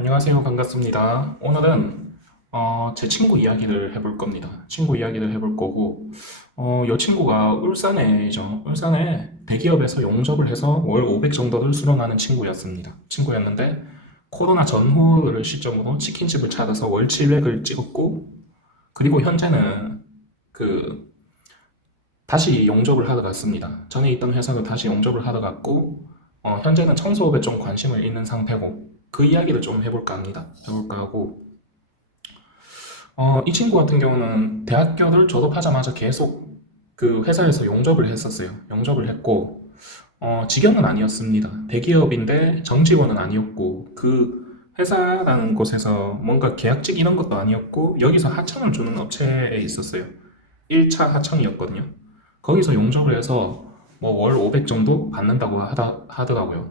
안녕하세요. 반갑습니다. 오늘은 제 친구 이야기를 해볼 겁니다. 친구 이야기를 해볼 거고, 이 친구가 울산에 대기업에서 용접을 해서 월 500 정도를 수령하는 친구였는데, 코로나 전후를 시점으로 치킨집을 찾아서 월 700을 찍었고, 그리고 현재는 그 다시 용접을 하러 갔습니다. 전에 있던 회사로 다시 용접을 하러 갔고, 현재는 청소업에 좀 관심을 있는 상태고, 그 이야기를 좀 해볼까 합니다. 해볼까 하고, 이 친구 같은 경우는 대학교를 졸업하자마자 계속 그 회사에서 용접을 했었어요. 용접을 했고, 직영은 아니었습니다. 대기업인데 정직원은 아니었고, 그 회사라는 곳에서 뭔가 계약직 이런 것도 아니었고, 여기서 하청을 주는 업체에 있었어요. 1차 하청이었거든요. 거기서 용접을 해서 뭐 월 500 정도 받는다고 하더라고요.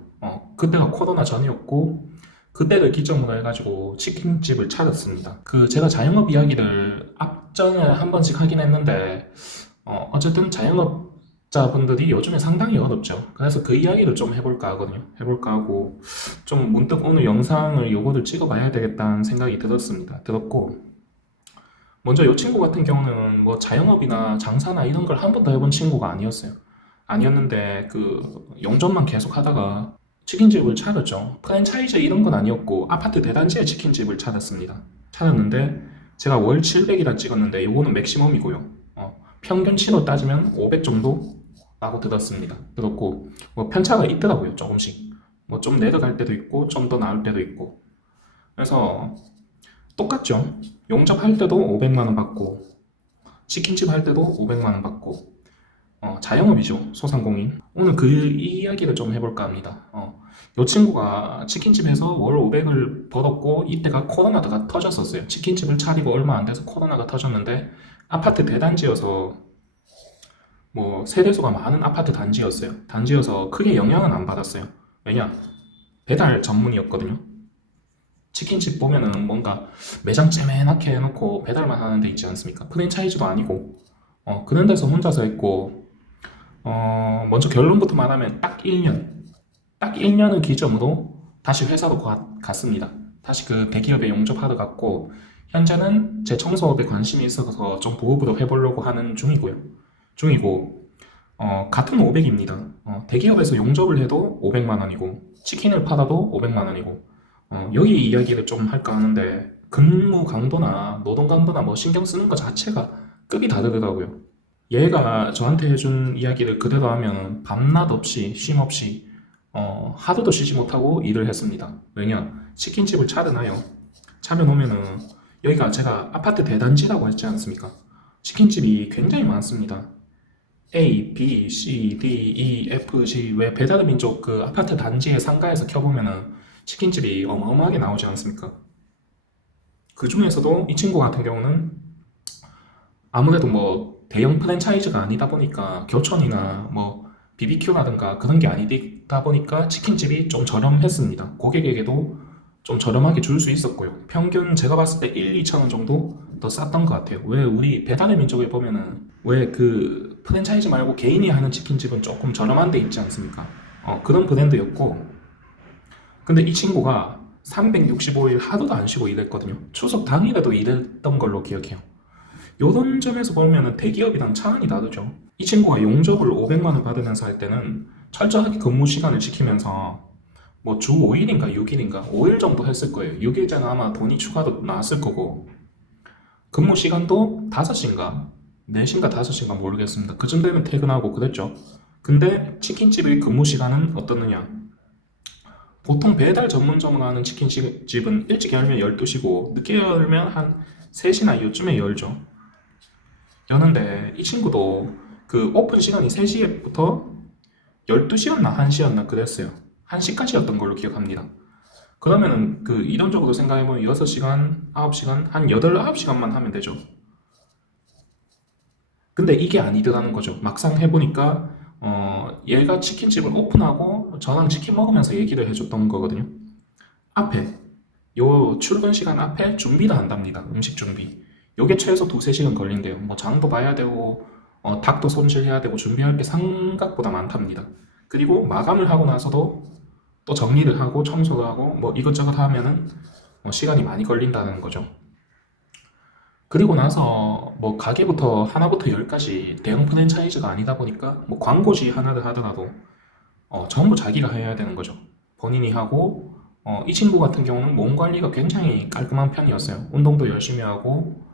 그때가 코로나 전이었고, 그때를 기점으로 해가지고 치킨집을 차렸습니다. 제가 자영업 이야기를 앞전에 한 번씩 하긴 했는데, 어쨌든 자영업자분들이 요즘에 상당히 어렵죠. 그래서 그 이야기를 좀 해볼까 하거든요. 해볼까 하고, 좀 문득 오늘 영상을 요거를 찍어봐야 되겠다는 생각이 들었고, 먼저 이 친구 같은 경우는 뭐 자영업이나 장사나 이런 걸 한 번도 해본 친구가 아니었어요. 아니었는데 용접만 계속 하다가 치킨집을 차렸죠. 프랜차이즈 이런 건 아니었고 아파트 대단지에 치킨집을 차렸는데 제가 월 700이라 찍었는데 요거는 맥시멈이고요. 평균치로 따지면 500 정도라고 들었고 뭐 편차가 있더라고요. 조금씩. 뭐 좀 내려갈 때도 있고 좀 더 나을 때도 있고. 그래서 똑같죠. 용접할 때도 500만 원 받고 치킨집 할 때도 500만 원 받고 자영업이죠. 소상공인. 오늘 이 이야기를 좀 해볼까 합니다. 이 친구가 치킨집에서 월 500을 벌었고 이때가 코로나가 터졌었어요. 치킨집을 차리고 얼마 안 돼서 코로나가 터졌는데 아파트 대단지여서 뭐 세대수가 많은 아파트 단지여서 크게 영향은 안 받았어요. 왜냐? 배달 전문이었거든요. 치킨집 보면은 뭔가 매장 째매맣게 해놓고 배달만 하는 데 있지 않습니까? 프랜차이즈도 아니고 그런 데서 혼자서 했고 먼저 결론부터 말하면 딱 1년을 기점으로 다시 회사로 갔습니다. 다시 그 대기업에 용접하러 갔고 현재는 제 청소업에 관심이 있어서 좀 부업으로 해보려고 하는 중이고 같은 500입니다. 대기업에서 용접을 해도 500만 원이고 치킨을 팔아도 500만 원이고 여기 이야기를 좀 할까 하는데 근무 강도나 노동 강도나 뭐 신경 쓰는 것 자체가 급이 다르더라고요. 얘가 저한테 해준 이야기를 그대로 하면 밤낮 없이 쉼 없이 하루도 쉬지 못하고 일을 했습니다. 왜냐? 치킨집을 차려놓으면은 여기가 제가 아파트 대단지라고 했지 않습니까? 치킨집이 굉장히 많습니다. A, B, C, D, E, F, G 왜 배달의 민족 그 아파트 단지의 상가에서 켜보면은 치킨집이 어마어마하게 나오지 않습니까? 그 중에서도 이 친구 같은 경우는 아무래도 뭐 대형 프랜차이즈가 아니다 보니까 교촌이나 뭐 BBQ라든가 그런 게 아니다 보니까 치킨집이 좀 저렴했습니다. 고객에게도 좀 저렴하게 줄 수 있었고요. 평균 제가 봤을 때 1, 2천 원 정도 더 쌌던 것 같아요. 왜 우리 배달의 민족에 보면은 왜 그 프랜차이즈 말고 개인이 하는 치킨집은 조금 저렴한 데 있지 않습니까? 그런 브랜드였고 근데 이 친구가 365일 하루도 안 쉬고 일했거든요. 추석 당일에도 일했던 걸로 기억해요. 요런 점에서 보면은 대기업이랑 차원이 다르죠. 이 친구가 용접을 500만 원 받으면서 할 때는 철저하게 근무 시간을 지키면서 뭐 주 5일인가 6일인가 5일 정도 했을 거예요. 6일째는 아마 돈이 추가로 나왔을 거고 근무 시간도 5시인가 4시인가 5시인가 모르겠습니다. 그쯤 되면 퇴근하고 그랬죠. 근데 치킨집의 근무 시간은 어떻느냐? 보통 배달 전문점으로 하는 치킨집은 일찍 열면 12시고 늦게 열면 한 3시나 이쯤에 열죠. 여는데 이 친구도 그 오픈 시간이 3시부터 12시였나 1시였나 그랬어요. 1시까지였던 걸로 기억합니다. 그러면은 그 이론적으로 생각해보면 6시간, 9시간, 한 8, 9시간만 하면 되죠. 근데 이게 아니더라는 거죠. 막상 해보니까 얘가 치킨집을 오픈하고 저랑 치킨 먹으면서 얘기를 해줬던 거거든요. 앞에 요 출근 시간 앞에 준비도 한답니다. 음식 준비. 요게 최소 2~3시간 걸린대요. 뭐 장도 봐야 되고 닭도 손질해야 되고 준비할 게 생각보다 많답니다. 그리고 마감을 하고 나서도 또 정리를 하고 청소도 하고 뭐 이것저것 하면은 시간이 많이 걸린다는 거죠. 그리고 나서 뭐 가게부터 하나부터 열까지 대형 프랜차이즈가 아니다 보니까 뭐 광고지 하나를 하더라도 전부 자기가 해야 되는 거죠. 본인이 하고 이 친구 같은 경우는 몸 관리가 굉장히 깔끔한 편이었어요. 운동도 열심히 하고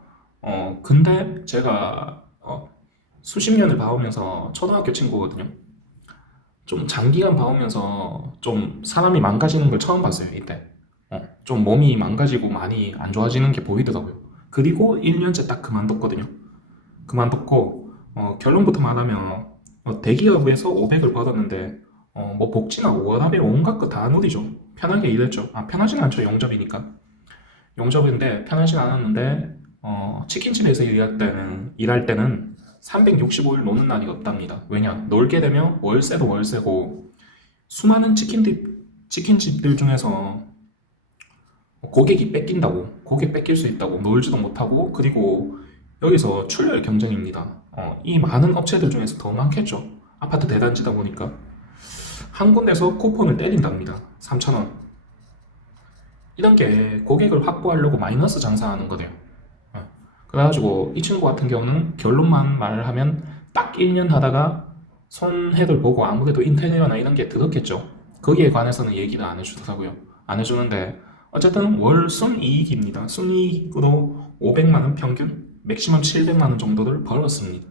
근데 제가 수십 년을 봐오면서 초등학교 친구거든요. 좀 장기간 봐오면서 좀 사람이 망가지는 걸 처음 봤어요, 이때. 좀 몸이 망가지고 많이 안 좋아지는 게 보이더라고요. 그리고 1년째 딱 그만뒀거든요. 그만뒀고, 결론부터 말하면, 대기업에서 500을 벌었는데, 뭐 복지나 워라밸 온갖 거 다 누리죠. 편하게 일했죠. 편하진 않죠, 용접이니까. 용접인데, 편하진 않았는데, 치킨집에서 일할 때는 365일 노는 날이 없답니다. 왜냐? 놀게 되면 월세도 월세고, 수많은 치킨집들 중에서 고객이 뺏긴다고, 고객 뺏길 수 있다고, 놀지도 못하고, 그리고 여기서 출혈 경쟁입니다. 이 많은 업체들 중에서 더 많겠죠. 아파트 대단지다 보니까. 한 군데서 쿠폰을 때린답니다. 3,000원. 이런 게 고객을 확보하려고 마이너스 장사하는 거래요. 그래가지고 이 친구 같은 경우는 결론만 말을 하면 딱 1년 하다가 손해를 보고 아무래도 인테리어나 이런 게 들었겠죠. 거기에 관해서는 얘기를 안 해주더라고요. 안 해주는데 어쨌든 월 순이익입니다. 순이익으로 500만 원 평균, 맥시멈 700만 원 정도를 벌었습니다.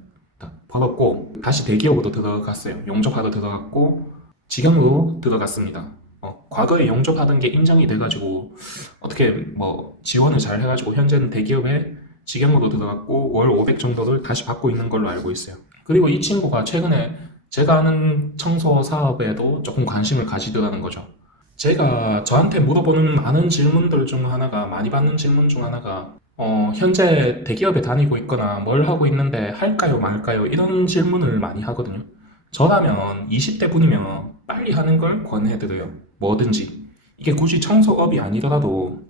벌었고 다시 대기업으로 들어갔어요. 용접하러 들어갔고 직영으로 들어갔습니다. 과거에 용접하던 게 인정이 돼가지고 어떻게 뭐 지원을 잘 해가지고 현재는 대기업에 직영으로 들어갔고 월 500 정도를 다시 받고 있는 걸로 알고 있어요. 그리고 이 친구가 최근에 제가 하는 청소 사업에도 조금 관심을 가지더라는 거죠. 제가 저한테 물어보는 많은 질문들 중 하나가, 많이 받는 질문 중 하나가 현재 대기업에 다니고 있거나 뭘 하고 있는데 할까요 말까요 이런 질문을 많이 하거든요. 저라면 20대 분이면 빨리 하는 걸 권해드려요. 뭐든지. 이게 굳이 청소업이 아니더라도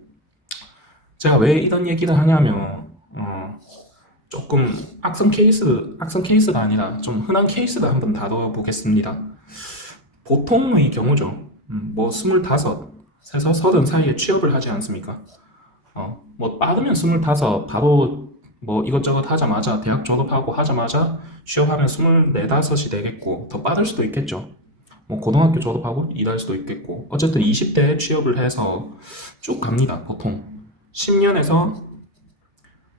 제가 왜 이런 얘기를 하냐면 조금 악성 케이스가 아니라 좀 흔한 케이스를 한번 다뤄보겠습니다. 보통의 경우죠. 뭐 25, 세서 30 사이에 취업을 하지 않습니까? 뭐 빠르면 25, 바로 뭐 이것저것 하자마자 대학 졸업하고 하자마자 취업하면 24, 5이 되겠고 더 빠를 수도 있겠죠. 뭐 고등학교 졸업하고 일할 수도 있겠고 어쨌든 20대에 취업을 해서 쭉 갑니다. 보통 10년에서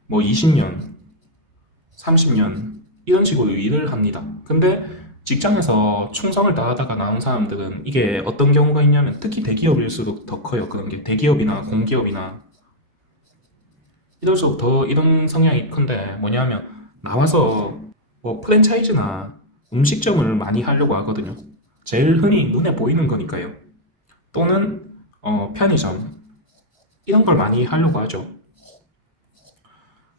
뭐 20년, 30년 이런 식으로 일을 합니다. 근데 직장에서 충성을 다하다가 나온 사람들은 이게 어떤 경우가 있냐면 특히 대기업일수록 더 커요. 그런 게 대기업이나 공기업이나 이럴수록 더 이런 성향이 큰데 뭐냐면 나와서 뭐 프랜차이즈나 음식점을 많이 하려고 하거든요. 제일 흔히 눈에 보이는 거니까요. 또는 편의점 이런 걸 많이 하려고 하죠.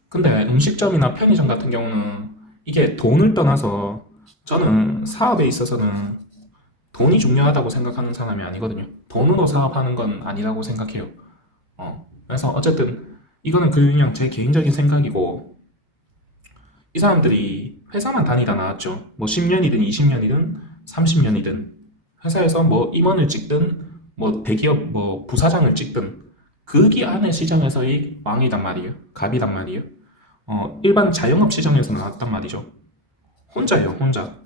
근데 음식점이나 편의점 같은 경우는 이게 돈을 떠나서 저는 사업에 있어서는 돈이 중요하다고 생각하는 사람이 아니거든요. 돈으로 사업하는 건 아니라고 생각해요. 그래서 어쨌든 이거는 그냥 제 개인적인 생각이고 이 사람들이 회사만 다니다 나왔죠. 뭐 10년이든 20년이든 30년이든 회사에서 뭐 임원을 찍든 뭐 대기업 뭐 부사장을 찍든 거기 안에 시장에서의 왕이단 말이에요. 갑이단 말이에요. 일반 자영업 시장에서 나왔단 말이죠. 혼자예요, 혼자.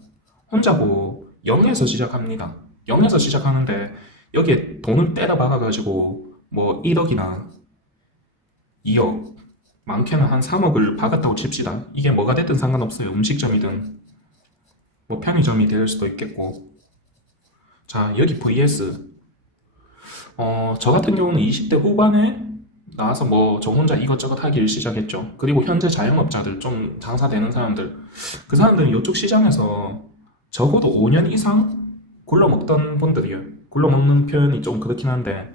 혼자고 0에서 시작합니다. 0에서 시작하는데 여기에 돈을 때려 박아가지고 뭐 1억이나 2억, 많게는 한 3억을 박았다고 칩시다. 이게 뭐가 됐든 상관없어요. 음식점이든 뭐 편의점이 될 수도 있겠고. 자, 여기 vs 저 같은 경우는 20대 후반에 나와서 뭐 저 혼자 이것저것 하기를 시작했죠. 그리고 현재 자영업자들 좀 장사되는 사람들 그 사람들은 이쪽 시장에서 적어도 5년 이상 굴러먹던 분들이에요. 굴러먹는 표현이 좀 그렇긴 한데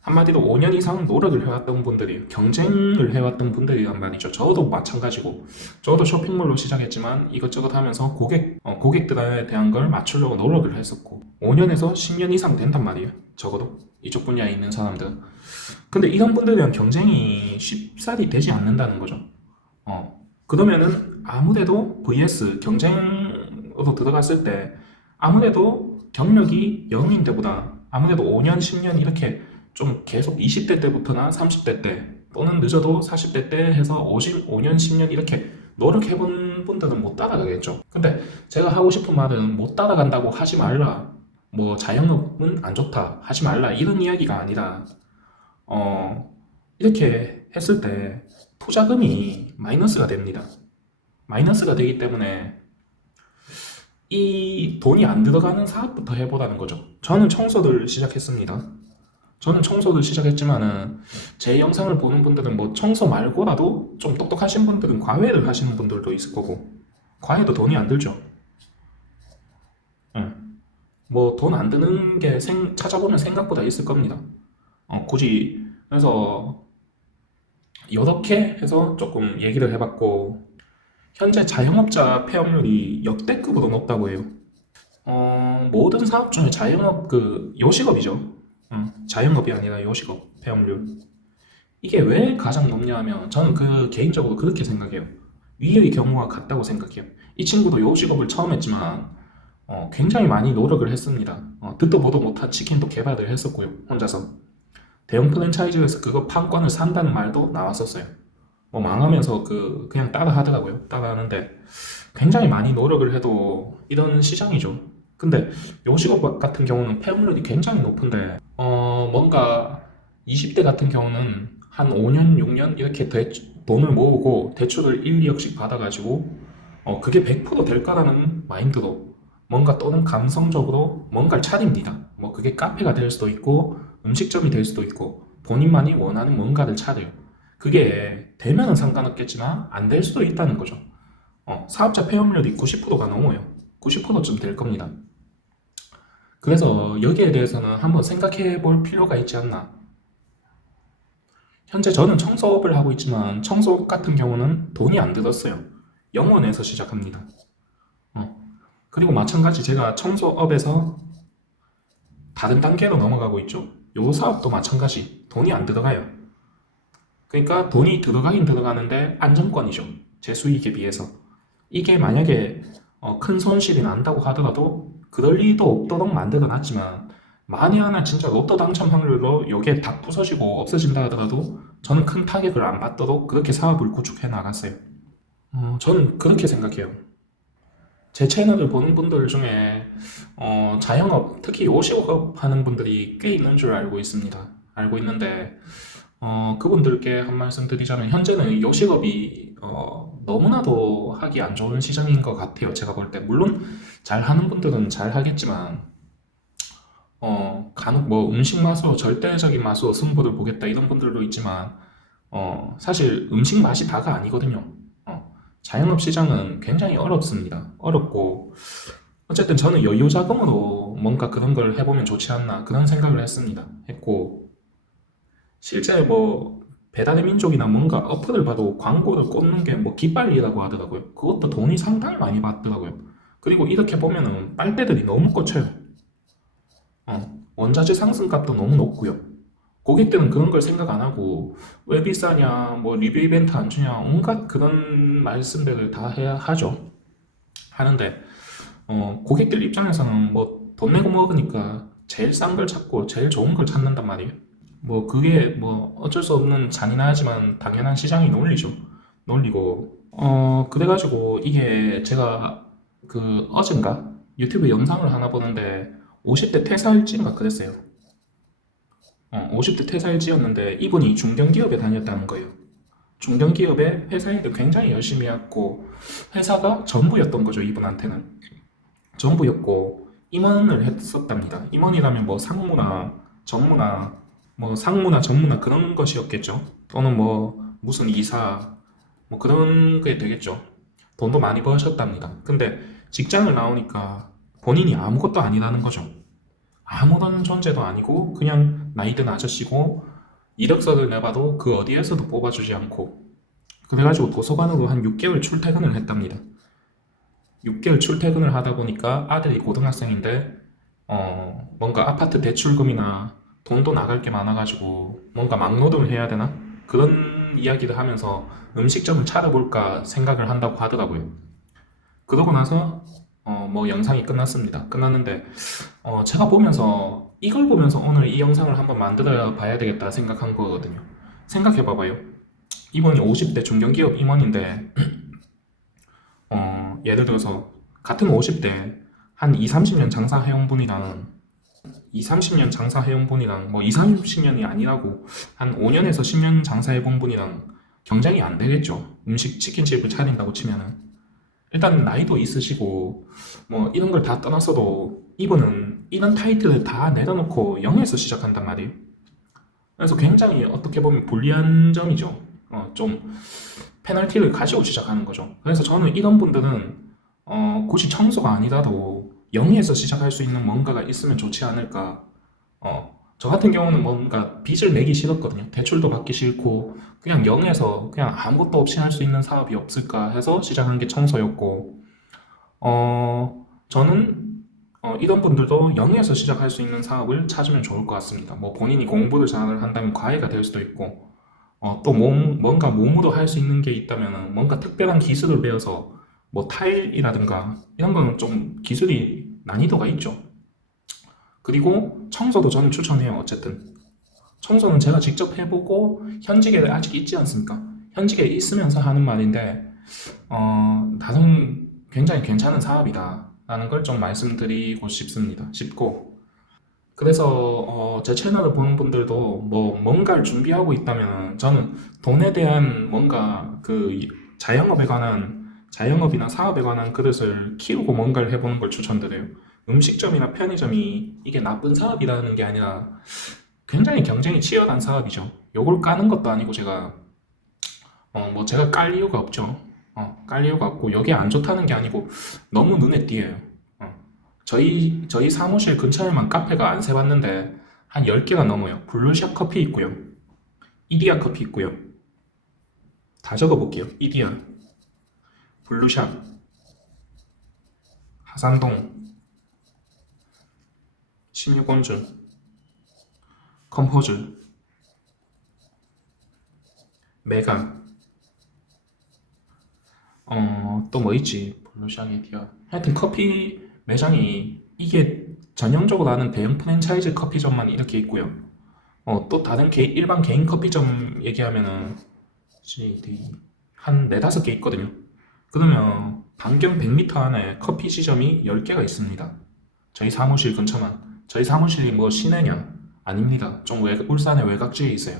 한마디로 5년 이상 노력을 해왔던 분들이에요. 경쟁을 해왔던 분들이란 말이죠. 저도 마찬가지고 저도 쇼핑몰로 시작했지만 이것저것 하면서 고객들에 대한 걸 맞추려고 노력을 했었고 5년에서 10년 이상 된단 말이에요. 적어도 이쪽 분야에 있는 사람들은. 근데 이런 분들이랑 경쟁이 쉽사리 되지 않는다는 거죠. 그러면은 아무래도 vs 경쟁으로 들어갔을 때 아무래도 경력이 0인 데보다 아무래도 5년, 10년 이렇게 좀 계속 20대 때부터나 30대 때 또는 늦어도 40대 때 해서 5년, 10년 이렇게 노력해본 분들은 못 따라가겠죠. 근데 제가 하고 싶은 말은 못 따라간다고 하지 말라. 뭐 자영업은 안 좋다. 하지 말라. 이런 이야기가 아니라 어, 이렇게 했을 때 투자금이 마이너스가 됩니다. 마이너스가 되기 때문에 이 돈이 안 들어가는 사업부터 해보라는 거죠. 저는 청소를 시작했습니다. 저는 청소를 시작했지만은 제 영상을 보는 분들은 뭐 청소 말고라도 좀 똑똑하신 분들은 과외를 하시는 분들도 있을 거고 과외도 돈이 안 들죠. 뭐 돈 안 드는 게 찾아보면 생각보다 있을 겁니다. 굳이 그래서 이렇게 해서 조금 얘기를 해봤고 현재 자영업자 폐업률이 역대급으로 높다고 해요. 모든 사업 중에 자영업 그 요식업이죠. 자영업이 아니라 요식업 폐업률. 이게 왜 가장 높냐 하면 저는 그 개인적으로 그렇게 생각해요. 위의 경우가 같다고 생각해요. 이 친구도 요식업을 처음 했지만 굉장히 많이 노력을 했습니다. 듣도 보도 못한 치킨도 개발을 했었고요. 혼자서. 대형 프랜차이즈에서 그거 판권을 산다는 말도 나왔었어요. 뭐 망하면서 그냥 따라 하더라고요. 따라 하는데 굉장히 많이 노력을 해도 이런 시장이죠. 근데 요식업 같은 경우는 폐업률이 굉장히 높은데 뭔가 20대 같은 경우는 한 5년, 6년 이렇게 돈을 모으고 대출을 1, 2억씩 받아가지고 그게 100% 될까라는 마인드로 뭔가 또는 감성적으로 뭔가를 차립니다. 뭐 그게 카페가 될 수도 있고 음식점이 될 수도 있고 본인만이 원하는 뭔가를 차려요. 그게 되면은 상관없겠지만 안 될 수도 있다는 거죠. 사업자 폐업률이 90%가 넘어요. 90%쯤 될 겁니다. 그래서 여기에 대해서는 한번 생각해 볼 필요가 있지 않나. 현재 저는 청소업을 하고 있지만 청소업 같은 경우는 돈이 안 들었어요. 0원에서 시작합니다. 그리고 마찬가지 제가 청소업에서 다른 단계로 넘어가고 있죠. 요 사업도 마찬가지 돈이 안 들어가요. 그러니까 돈이 들어가긴 들어가는데 안정권이죠. 제 수익에 비해서. 이게 만약에 큰 손실이 난다고 하더라도 그럴 리도 없도록 만들어 놨지만 만에 하나 진짜 로또 당첨 확률로 요게 다 부서지고 없어진다 하더라도 저는 큰 타격을 안 받도록 그렇게 사업을 구축해 나갔어요. 저는 그렇게 생각해요. 제 채널을 보는 분들 중에 자영업, 특히 요식업 하는 분들이 꽤 있는 줄 알고 있습니다. 알고 있는데 그분들께 한 말씀 드리자면 현재는 요식업이 너무나도 하기 안 좋은 시장인 것 같아요. 제가 볼 때. 물론 잘 하는 분들은 잘 하겠지만 간혹 뭐 음식 맛으로 절대적인 맛으로 승부를 보겠다 이런 분들도 있지만 사실 음식 맛이 다가 아니거든요. 자영업 시장은 굉장히 어렵습니다. 어렵고 어쨌든 저는 여유 자금으로 뭔가 그런 걸 해보면 좋지 않나 그런 생각을 했고 실제 뭐 배달의 민족이나 뭔가 어플을 봐도 광고를 꽂는 게 뭐 기빨리라고 하더라고요. 그것도 돈이 상당히 많이 받더라고요. 그리고 이렇게 보면은 빨대들이 너무 꽂혀요. 원자재 상승값도 너무 높고요. 고객들은 그런 걸 생각 안 하고 왜 비싸냐, 뭐 리뷰 이벤트 안 주냐, 온갖 그런 말씀들을 다 해야 하죠. 하는데 고객들 입장에서는 뭐 돈 내고 먹으니까 제일 싼 걸 찾고 제일 좋은 걸 찾는단 말이에요. 뭐 그게 뭐 어쩔 수 없는 잔인하지만 당연한 시장이 논리죠. 논리고 그래가지고 이게 제가 그 어젠가 유튜브 영상을 하나 보는데 50대 퇴사일지인가 그랬어요. 50대 퇴사일지였는데 이분이 중견기업에 다녔다는 거예요. 중견기업에 회사인들 굉장히 열심히 했고 회사가 전부였던 거죠. 이분한테는 전부였고 임원을 했었답니다. 임원이라면 뭐 상무나 전무나 뭐 상무나 전무나 그런 것이었겠죠. 또는 뭐 무슨 이사 뭐 그런 게 되겠죠. 돈도 많이 버셨답니다. 근데 직장을 나오니까 본인이 아무것도 아니라는 거죠. 아무런 존재도 아니고 그냥 나이든 아저씨고 이력서를 내봐도 그 어디에서도 뽑아주지 않고 그래가지고 도서관으로 한 6개월 출퇴근을 했답니다. 6개월 출퇴근을 하다 보니까 아들이 고등학생인데 뭔가 아파트 대출금이나 돈도 나갈 게 많아가지고 뭔가 막노동을 해야 되나? 그런 이야기를 하면서 음식점을 차려볼까 생각을 한다고 하더라고요. 그러고 나서 뭐 영상이 끝났습니다. 끝났는데 제가 보면서 이걸 보면서 오늘 이 영상을 한번 만들어 봐야 되겠다 생각한 거거든요. 생각해 봐봐요. 이분이 50대 중견기업 임원인데, 예를 들어서 같은 50대 한 2, 30년 장사해온 분이랑 2, 30년 장사해온 분이랑 뭐 2, 30년이 아니라고 한 5년에서 10년 장사해본 분이랑 경쟁이 안 되겠죠. 음식 치킨집을 차린다고 치면은. 일단 나이도 있으시고 뭐 이런 걸 다 떠나서도 이분은 이런 타이틀을 다 내려놓고 0에서 시작한단 말이에요. 그래서 굉장히 어떻게 보면 불리한 점이죠. 좀 페널티를 가지고 시작하는 거죠. 그래서 저는 이런 분들은 굳이 청소가 아니라도 0에서 시작할 수 있는 뭔가가 있으면 좋지 않을까. 저 같은 경우는 뭔가 빚을 내기 싫었거든요. 대출도 받기 싫고 그냥 0에서 그냥 아무것도 없이 할 수 있는 사업이 없을까 해서 시작한 게 청소였고, 저는 이런 분들도 0에서 시작할 수 있는 사업을 찾으면 좋을 것 같습니다. 뭐 본인이 공부를 잘 한다면 과외가 될 수도 있고, 또 뭔가 몸으로 할 수 있는 게 있다면 뭔가 특별한 기술을 배워서 뭐 타일이라든가 이런 거는 좀 기술이 난이도가 있죠. 그리고 청소도 저는 추천해요. 어쨌든 청소는 제가 직접 해보고 현직에 아직 있지 않습니까? 현직에 있으면서 하는 말인데, 다소 굉장히 괜찮은 사업이다 라는 걸 좀 말씀드리고 싶고, 그래서 제 채널을 보는 분들도 뭐 뭔가를 준비하고 있다면 저는 돈에 대한 뭔가 그 자영업이나 사업에 관한 그릇을 키우고 뭔가를 해보는 걸 추천드려요. 음식점이나 편의점이 이게 나쁜 사업이라는 게 아니라 굉장히 경쟁이 치열한 사업이죠. 요걸 까는 것도 아니고 뭐 제가 깔 이유가 없죠. 깔 이유가 없고 여기 안 좋다는 게 아니고 너무 눈에 띄어요. 저희 사무실 근처에만 카페가 안 세봤는데 한 10개가 넘어요. 블루샷 커피 있고요. 이디야 커피 있고요. 다 적어볼게요. 이디야, 블루샷, 하산동, 16원주, 컴포즈, 메가, 또 뭐 있지? 블루샷, 이디야. 하여튼 커피 매장이 이게 전형적으로 하는 대형 프랜차이즈 커피점만 이렇게 있고요. 또 다른 일반 개인 커피점 얘기하면은 한 네다섯 개 있거든요. 그러면 반경 100m 안에 커피 지점이 10개가 있습니다. 저희 사무실 근처만. 저희 사무실이 뭐 시내냐? 아닙니다. 좀 울산의 외곽지에 있어요.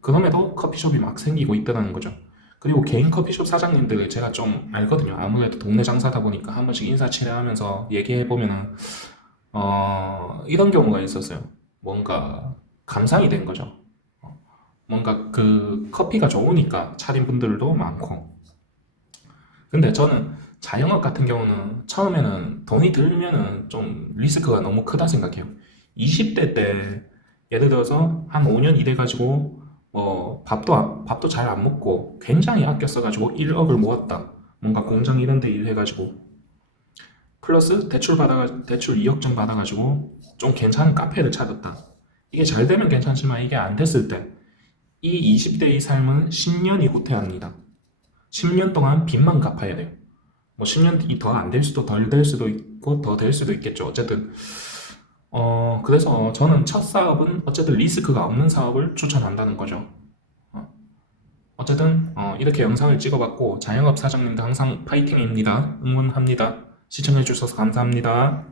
그럼에도 커피숍이 막 생기고 있다는 거죠. 그리고 개인 커피숍 사장님들을 제가 좀 알거든요. 아무래도 동네 장사다 보니까 한 번씩 인사치레하면서 얘기해보면은 이런 경우가 있었어요. 뭔가 감상이 된 거죠. 뭔가 그 커피가 좋으니까 차린 분들도 많고. 근데 저는 자영업 같은 경우는 처음에는 돈이 들면은 좀 리스크가 너무 크다 생각해요. 20대 때 예를 들어서 한 5년 일해가지고 뭐 밥도 잘 안 먹고 굉장히 아껴 써가지고 1억을 모았다. 뭔가 공장 이런 데 일해가지고 플러스 대출 2억 정 받아가지고 좀 괜찮은 카페를 찾았다. 이게 잘 되면 괜찮지만 이게 안 됐을 때 이 20대의 삶은 10년이 후퇴합니다. 10년 동안 빚만 갚아야 돼요. 뭐 10년이 더 안 될 수도 덜 될 수도 있고 더 될 수도 있겠죠. 어쨌든 그래서 저는 첫 사업은 어쨌든 리스크가 없는 사업을 추천한다는 거죠. 어쨌든 이렇게 영상을 찍어봤고 자영업 사장님도 항상 파이팅입니다. 응원합니다. 시청해주셔서 감사합니다.